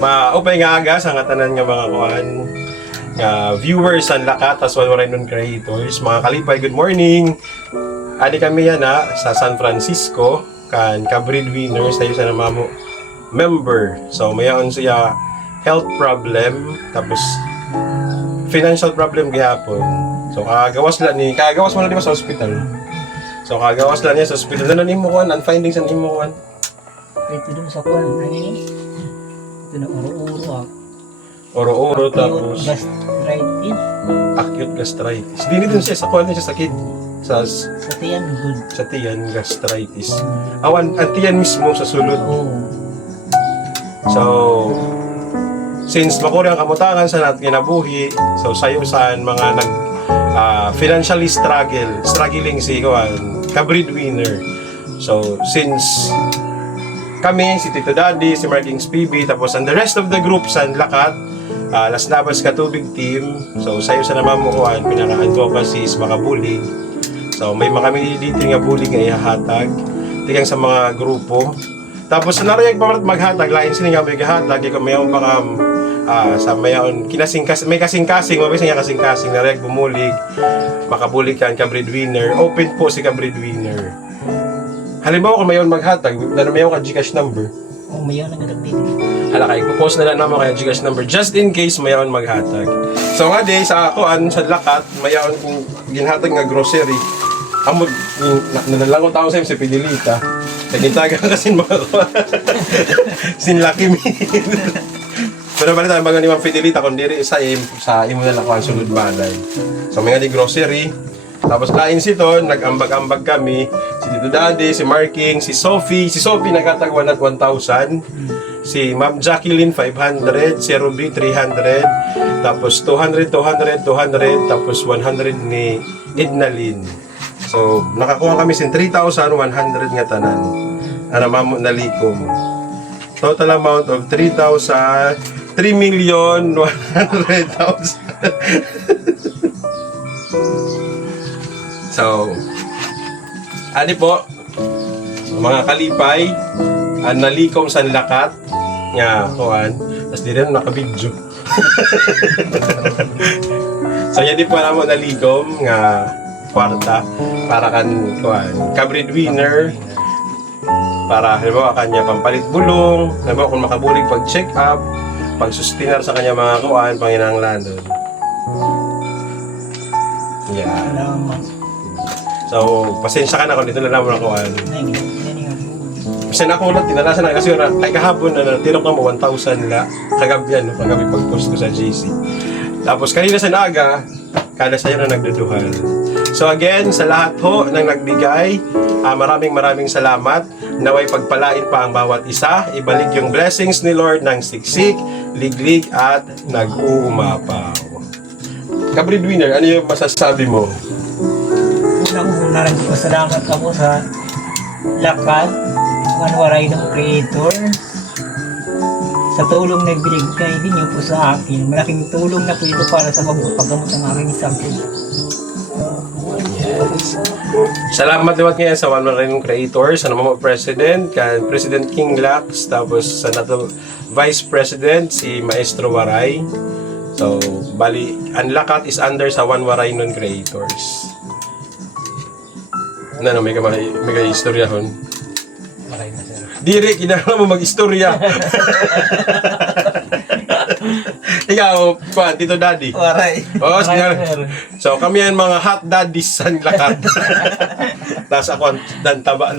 Maupay nga aga sa tanan nga mga kuan nga viewers ang lakat as well rin creators. Mga kalipay, good morning. Ani kami yan sa San Francisco kan ka-breadwinner sa sa namamo member. So mayon siya health problem tapos financial problem gihapon. So kagawas mo na di ba sa hospital. So kagawas lang niya sa hospital na nimo kuan ang findings ang imo kuan. Ito dun sa kuan ani. Ito na oro-oro Oro-oro tapos gastritis. acute gastritis. Dili din siya sa kuan niya sakit sa Tiyan good. sa tiyan gastritis. Awan ang tiyan mismo sa sulod. Oo. So since makurang kamutangan sa natin kinabuhi, so sayo saan mga nag financially struggling si kuan ka-breadwinner. So since kami, si Tito Daddy, si Markings PB, tapos and the rest of the group sa lakat, Las Navas Katubig team. So sayo sa naman mo kuan pinaka-advocacy is makabulig. So may mga kami dito nga bulig nga ihahatag tigang sa mga grupo. Tapos sa narayag pa maghatag lain sila nga may gahatag ikaw mayon baka sa mayon may kasing-kasing mabis nga kasing-kasing narayag bumulig makabulig kan ka breadwinner. Open po si ka breadwinner. Halimbawa kung mayon maghatag, dahil mayon ka Gcash number. Oh, mayon ang nagdagdag. Hala kayo, ipopost na lang naman kaya Gcash number just in case mayon maghatag. So nga di, sa ako, sa lakat, mayon kung ginhatag nga grocery, amo, nalalangon tao sa'yo si Pidelita. Nagitagan kasi mga sinlaki mi. Pero bali tayo mga ni Ma'am Fidelita, kung diri sa imo na lang kung sulod balay. So mga di grocery, tapos lain sito, nag-ambag-ambag kami, si Tito Daddy, si Marking, si Sophie nagkatagwan at 1,000, si Ma'am Jacqueline 500, si Ruby 300, tapos 200, tapos 100 ni Ednalyn. So, nakakuha kami sin 3,100 nga tanan. Ano mamo nalikom. Total amount of 3,100,000. So, ani po, mga kalipay, ang nalikom sa lakat, nga, kuhan, tapos di rin nakabidyo. So, yan di po alam mo nalikom, nga, kwarta, para kan, kuhan, ka-breadwinner, para, halimbawa, kanya pampalit bulong, halimbawa, kung makabulig pag-check up, pag-sustinar sa kanya mga kuhan, panginanglanon. Yeah. Salamat. So, pasensya ka na kung dito na naman ako. Kasi na ako ulit, tinalasan na kasi ay kahapon na tirok na mo 1,000 la kagabi yan, kagabi pag-post ko sa GC. Tapos kanina sa naga, kada sa'yo na nagduduhal. So again, sa lahat ho ng nagbigay, maraming salamat. Naway pagpalain pa ang bawat isa. Ibalik yung blessings ni Lord ng siksik, liglig at nag-uumapaw. Ka-breadwinner, ano yung masasabi mo? Unang-una rin pasalamat ako sa lakat, manwaray ng creator, sa tulong na binigay ninyo po sa akin. Malaking tulong na po ito para sa paggamot ng aking sakit. Yes. Salamat naman ngayon sa One Rin Creator, sa naman President, kan President King Lax, tapos sa nato Vice President, si Maestro Waray. So, bali, ang lakat is under sa One Waray Non Creators. Ano, may istorya hon? Maray na sir. Diri, kinala mo mag-istorya. Ikaw, Tito Daddy. Maray. Oh, so kami yan mga hot daddies sa lakat. Tapos ako ang taba